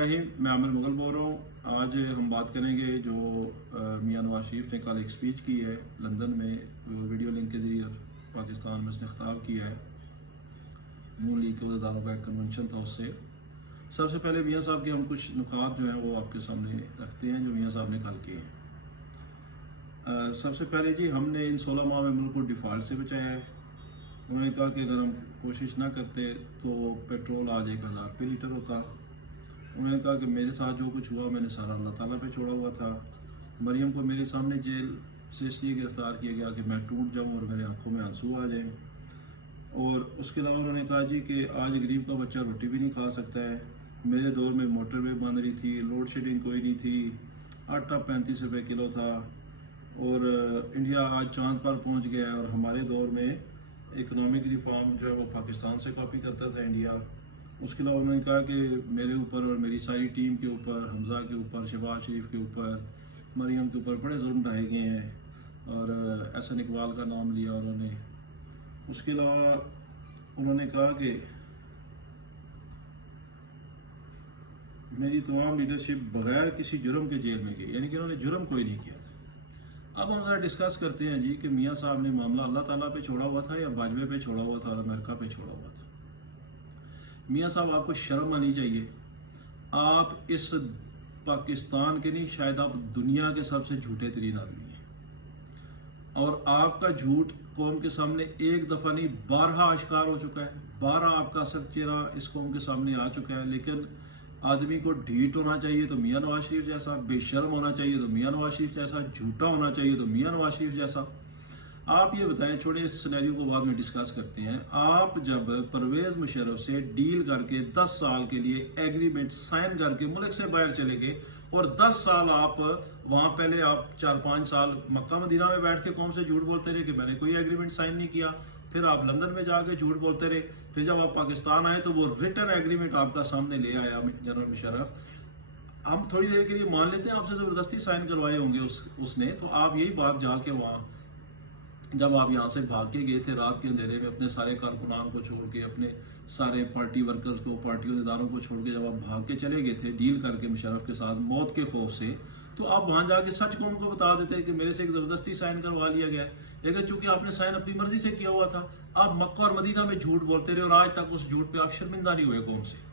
बिस्मिल्लाहिर्रहमानिर्रहीम। मैं आमिर मुगल बोल रहा हूँ। आज हम बात करेंगे जो मियां नवाज शरीफ ने कल एक स्पीच की है लंदन में, वीडियो लिंक के ज़रिए पाकिस्तान में उसने खिताब किया है। नून लीग के अहदेदारों का एक कन्वेंशन था उससे। सबसे पहले मियां साहब के हम कुछ नुकात जो हैं वो आपके सामने रखते हैं जो मियां साहब ने कल किए हैं। सबसे पहले जी, हमने इन 16 माह में मुल्क को डिफ़ॉल्ट से बचाया है। उन्होंने कहा कि अगर हम कोशिश ना करते तो पेट्रोल आज 1000 रुपये लीटर होता। उन्होंने कहा कि मेरे साथ जो कुछ हुआ मैंने सारा अल्लाह ताला पे छोड़ा हुआ था। मरियम को मेरे सामने जेल से इसलिए गिरफ्तार किया गया कि मैं टूट जाऊं और मेरे आंखों में आंसू आ जाएं। और उसके अलावा उन्होंने कहा जी कि आज गरीब का बच्चा रोटी भी नहीं खा सकता है। मेरे दौर में मोटरवे बन रही थी, लोड शेडिंग कोई नहीं थी, आटा 35 रुपये किलो था और इंडिया आज चांद पर पहुँच गया है। और हमारे दौर में इकोनॉमिक रिफॉर्म जो है वो पाकिस्तान से कॉपी करता था इंडिया। उसके अलावा उन्होंने कहा कि मेरे ऊपर और मेरी सारी टीम के ऊपर, हमजा के ऊपर, शहबाज शरीफ के ऊपर, मरियम के ऊपर बड़े जुल्म ढाए गए हैं और एहसन इकबाल का नाम लिया उन्होंने। उसके अलावा उन्होंने कहा कि मेरी तमाम लीडरशिप बगैर किसी जुर्म के जेल में गई, यानी कि उन्होंने जुर्म कोई नहीं किया था। अब हम ज़रा डिस्कस करते हैं जी कि मियां साहब ने मामला अल्लाह ताला पे छोड़ा हुआ था या बाजवे पे छोड़ा हुआ था और अमेरिका पे छोड़ा हुआ था। मियां साहब, आपको शर्म आनी चाहिए। आप इस पाकिस्तान के नहीं, शायद आप दुनिया के सबसे झूठे तरीन आदमी हैं और आपका झूठ कौम के सामने एक दफ़ा नहीं 12 आश्कार हो चुका है। 12 आपका असर चेहरा इस कौम के सामने आ चुका है। लेकिन आदमी को ढीठ होना चाहिए तो मियां नवाज शरीफ जैसा, बेशर्म होना चाहिए तो मियां नवाज शरीफ जैसा, झूठा होना चाहिए तो मियां नवाज शरीफ जैसा। आप ये बताएं, छोड़े इस सिनेरियो को बाद में डिस्कस करते हैं। आप जब परवेज मुशर्रफ से डील करके 10 साल के लिए एग्रीमेंट साइन करके मुल्क से बाहर चले गए और 10 साल आप वहां, पहले आप 4-5 साल मक्का मदीना में बैठ के कौम से झूठ बोलते रहे कि मैंने कोई एग्रीमेंट साइन नहीं किया। फिर आप लंदन में जाके झूठ बोलते रहे। फिर जब आप पाकिस्तान आए तो वो रिटर्न एग्रीमेंट आपका सामने ले आया जनरल मुशर्रफ। हम थोड़ी देर के लिए मान लेते हैं आपसे ज़बरदस्ती साइन करवाए होंगे उसने। तो आप यही बात जाके वहाँ, जब आप यहाँ से भाग के गए थे रात के अंधेरे में अपने सारे कारकुनान को छोड़ के, अपने सारे पार्टी वर्कर्स को, पार्टी अहदेदारों को छोड़ के जब आप भाग के चले गए थे डील करके मुशर्रफ के साथ मौत के खौफ से, तो आप वहां जाके सच कौम को बता देते कि मेरे से एक जबरदस्ती साइन करवा लिया गया है। लेकिन चूंकि आपने साइन अपनी मर्जी से किया हुआ था, आप मक्का और मदीना में झूठ बोलते रहे और आज तक उस झूठ पे आप शर्मिंदा नहीं हुए कौम से।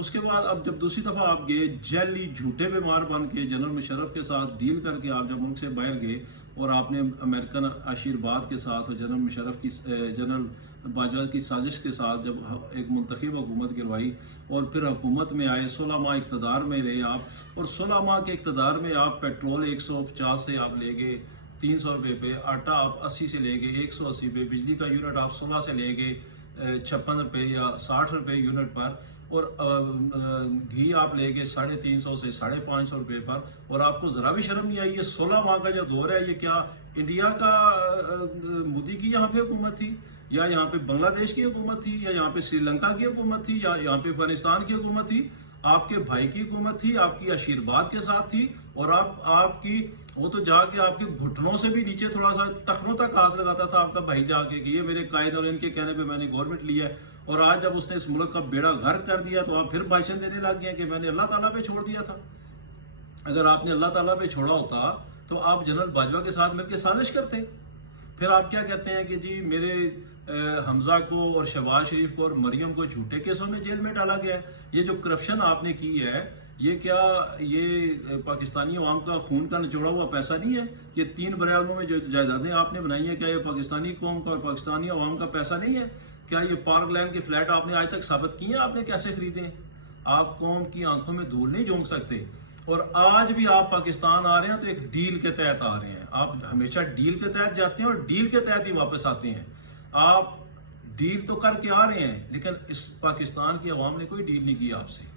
उसके बाद अब जब दूसरी दफा आप गए जैली झूठे बीमार बन के जनरल मुशर्रफ के साथ डील करके, आप जब मुल्क से बाहर गए और आपने अमेरिकन आशीर्वाद के साथ और जनरल मुशर्रफ की, जनरल बाजवा की साजिश के साथ जब एक मुंतखब हुकूमत गिरवाई और फिर हुकूमत में आए, 16 माह इक़्तिदार में रहे आप और 16 माह के इक़्तिदार में आप पेट्रोल 150 से आप ले गए 300 रुपये पे, आटा आप 80 से ले गए 180 पे, बिजली का यूनिट आप 16 से ले गए 56 रुपये या 60 रुपये यूनिट पर, और घी आप ले गए 350 से 550 रुपये पर। और आपको जरा भी शर्म नहीं आई? ये 16 माह का जो दौर है, ये क्या इंडिया का मोदी की यहाँ पे हुकूमत थी, या यहाँ पे बांग्लादेश की हुकूमत थी, या यहाँ पे श्रीलंका की हुकूमत थी, या यहाँ पे अफगानिस्तान की हुकूमत थी? आपके भाई की हुकूमत थी, आपकी आशीर्वाद के साथ थी। और आपकी वो तो जाके आपके घुटनों से भी नीचे थोड़ा सा टखनों तक हाथ लगाता था आपका भाई जाके कि ये मेरे कायद और इनके कहने पे मैंने गवर्नमेंट लिया है। और आज जब उसने इस मुल्क का बेड़ा गर्क कर दिया तो आप फिर भाषण देने लग गए कि मैंने अल्लाह ताला पे छोड़ दिया था। अगर आपने अल्लाह ताला पे छोड़ा होता तो आप जनरल बाजवा के साथ मिलकर साजिश करते। फिर आप क्या कहते हैं कि जी मेरे हमजा को और शहबाज शरीफ को और मरियम को झूठे केसों में जेल में डाला गया है। ये जो करप्शन आपने की है, ये क्या ये पाकिस्तानी अवाम का खून का निचोड़ा हुआ पैसा नहीं है? ये 3 बरामदों में जो जायदादें आपने बनाई हैं, क्या ये पाकिस्तानी कौम का और पाकिस्तानी अवाम का पैसा नहीं है? क्या ये पार्क लैंड के फ्लैट आपने आज तक साबित किए आपने कैसे खरीदे? आप कौम की आंखों में धूल नहीं झोंक सकते। और आज भी आप पाकिस्तान आ रहे हैं तो एक डील के तहत आ रहे हैं। आप हमेशा डील के तहत जाते हैं और डील के तहत ही वापस आते हैं। आप डील तो करके आ रहे हैं, लेकिन इस पाकिस्तान की अवाम ने कोई डील नहीं की आपसे।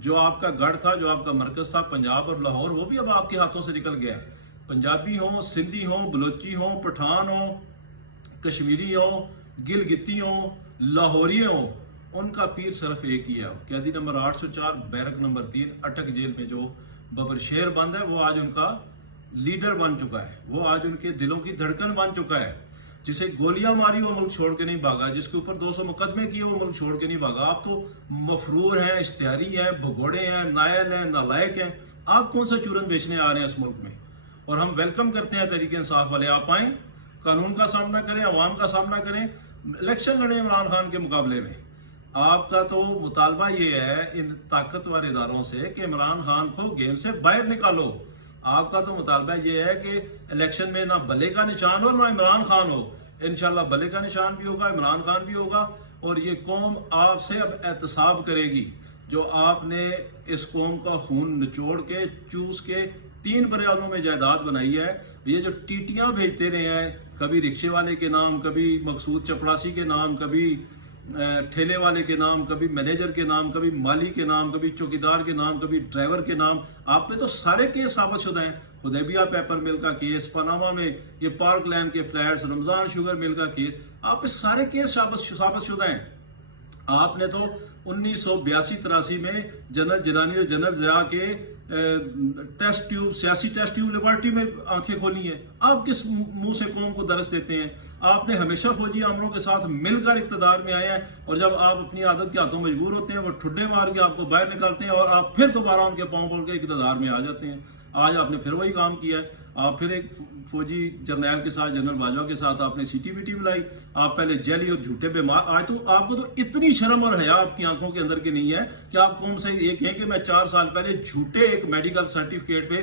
जो आपका गढ़ था, जो आपका मरकज था पंजाब और लाहौर, वो भी अब आपके हाथों से निकल गया है। पंजाबी हो, सिंधी हो, बलोची हो, पठान हो, कश्मीरी हो, गिलगिती हो, लाहौरी हो, उनका पीर सिर्फ एक ही है। कैदी नंबर 804 बैरक नंबर 3 अटक जेल में जो बबर शेर बंद है, वो आज उनका लीडर बन चुका है, वो आज उनके दिलों की धड़कन बन चुका है। جسے گولیاں ماری وہ ملک چھوڑ کے نہیں بھاگا، جس کے اوپر 200 مقدمے کیے وہ ملک چھوڑ کے نہیں بھاگا. آپ تو مفرور ہیں، اشتہاری ہیں، بھگوڑے ہیں، نائل ہیں، نالائق ہیں. آپ کون سا چورن بیچنے آ رہے ہیں اس ملک میں؟ اور ہم ویلکم کرتے ہیں تحریک انصاف والے، آپ آئیں، قانون کا سامنا کریں، عوام کا سامنا کریں، الیکشن لڑیں عمران خان کے مقابلے میں. آپ کا تو مطالبہ یہ ہے ان طاقتور اداروں سے کہ عمران خان کو گیم سے باہر نکالو. آپ کا تو مطالبہ یہ ہے کہ الیکشن میں نہ بلے کا نشان ہو نہ عمران خان ہو. انشاءاللہ بلے کا نشان بھی ہوگا، عمران خان بھی ہوگا، اور یہ قوم آپ سے اب احتساب کرے گی. جو آپ نے اس قوم کا خون نچوڑ کے چوس کے 3 برادروں میں جائیداد بنائی ہے، یہ جو ٹیٹیاں بھیجتے رہے ہیں، کبھی رکشے والے کے نام، کبھی مقصود چپڑاسی کے نام، کبھی ٹھیلے والے کے نام، کبھی مینیجر کے نام، کبھی مالی کے نام، کبھی چوکیدار کے نام، کبھی ڈرائیور کے نام، آپ پہ تو سارے کیس ثابت شدہ ہیں. حدیبیہ پیپر مل کا کیس، پاناما میں یہ پارک لینڈ کے فلیٹس، رمضان شوگر مل کا کیس، آپ پہ سارے کیس ثابت شدہ ہیں. آپ نے تو 1982-83 میں جنرل جیلانی اور جنرل ضیاء کے ٹیسٹ ٹیوب، سیاسی ٹیسٹ ٹیوب لیبارٹری میں آنکھیں کھولی ہیں. آپ کس منہ سے قوم کو درس دیتے ہیں؟ آپ نے ہمیشہ فوجی عملوں کے ساتھ مل کر اقتدار میں آئے ہیں، اور جب آپ اپنی عادت کے ہاتھوں مجبور ہوتے ہیں وہ ٹھڈے مار کے آپ کو باہر نکالتے ہیں، اور آپ پھر دوبارہ ان کے پاؤں پڑ کے اقتدار میں آ جاتے ہیں. آج آپ نے پھر وہی کام کیا ہے. آپ پھر ایک فوجی جرنیل کے ساتھ، جنرل باجوہ کے ساتھ آپ نے سی ٹی وی ٹی بلائی. آپ پہلے جیلی اور جھوٹے بیمار. آج تو آپ کو تو اتنی شرم اور حیا آپ کی آنکھوں کے اندر کی نہیں ہے کہ آپ قوم سے یہ کہیں کہ میں 4 سال پہلے جھوٹے ایک میڈیکل سرٹیفکیٹ پہ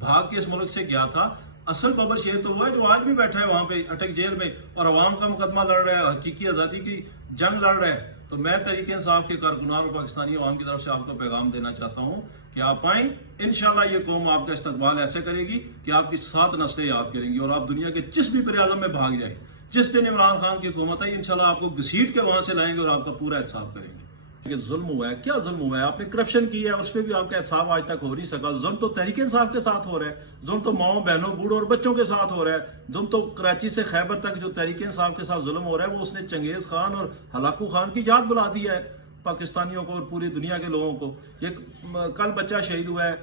بھاگ کے اس ملک سے گیا تھا. اصل بابر شیخ تو وہ ہے جو آج بھی بیٹھا ہے وہاں پہ اٹک جیل میں اور عوام کا مقدمہ لڑ رہا ہے، حقیقی آزادی کی جنگ لڑ رہا ہے. تو میں تحریک انصاف کے کارکنان اور پاکستانی عوام کی طرف سے آپ کو پیغام دینا چاہتا ہوں کہ آپ آئیں. انشاءاللہ یہ قوم آپ کا استقبال ایسے کرے گی کہ آپ کی 7 نسلیں یاد کریں گی، اور آپ دنیا کے جس بھی براعظم میں بھاگ جائیں. جس دن عمران خان کی حکومت آئی انشاءاللہ آپ کو گھسیٹ کے وہاں سے لائیں گے اور آپ کا پورا احتساب کریں گے. کہ ظلم ہوا ہے، کیا ظلم ہوا ہے؟ آپ نے کرپشن کی ہے، اس پہ بھی آپ کا احتساب آج تک ہو نہیں سکا. ظلم تو تحریک انصاف کے ساتھ ہو رہا ہے، ظلم تو ماؤں بہنوں بوڑھوں اور بچوں کے ساتھ ہو رہا ہے. ظلم تو کراچی سے خیبر تک جو تحریک انصاف کے ساتھ ظلم ہو رہا ہے وہ اس نے چنگیز خان اور ہلاکو خان کی یاد بلا دی ہے پاکستانیوں کو اور پوری دنیا کے لوگوں کو. یہ کل بچہ شہید ہوا ہے،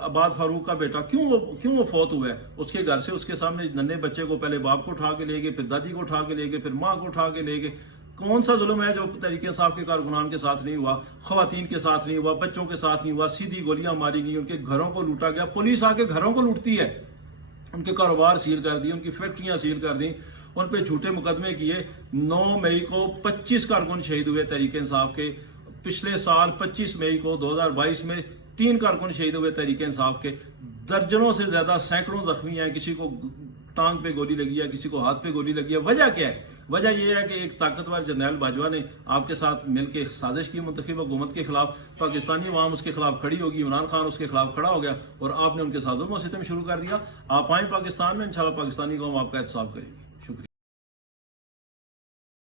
عباد فاروق کا بیٹا، کیوں وہ فوت ہوا ہے؟ اس کے گھر سے اس کے سامنے ننھے بچے کو پہلے باپ کو اٹھا کے لے گئے، پھر دادی کو اٹھا کے لے گئے، پھر ماں کو اٹھا کے لے گئے. کون سا ظلم ہے جو تحریک انصاف کے کارکنان کے ساتھ نہیں ہوا، خواتین کے ساتھ نہیں ہوا، بچوں کے ساتھ نہیں ہوا؟ سیدھی گولیاں ماری گئی، ان کے گھروں کو لوٹا گیا. پولیس آ کے گھروں کو لوٹتی ہے، ان کے کاروبار سیل کر دیے، ان کی فیکٹریاں سیل کر دیں، ان پہ جھوٹے مقدمے کیے. 9 مئی کو 25 کارکن شہید ہوئے تحریک انصاف کے. پچھلے سال 25 مئی کو 2022 میں 3 کارکن شہید ہوئے تحریک انصاف کے. درجنوں سے زیادہ، سینکڑوں زخمی ہیں. کسی کو ٹانگ پہ گولی لگی ہے، کسی کو ہاتھ پہ گولی لگی ہے. وجہ کیا ہے؟ وجہ یہ ہے کہ ایک طاقتور جرنیل باجوہ نے آپ کے ساتھ مل کے سازش کی منتخب حکومت کے خلاف. پاکستانی عوام اس کے خلاف کھڑی ہوگی، عمران خان اس کے خلاف کھڑا ہو گیا، اور آپ نے ان کے ساتھ ظلم و ستم شروع کر دیا. آپ آئیں پاکستان میں، انشاءاللہ پاکستانی قوم آپ کا احتساب کرے گی.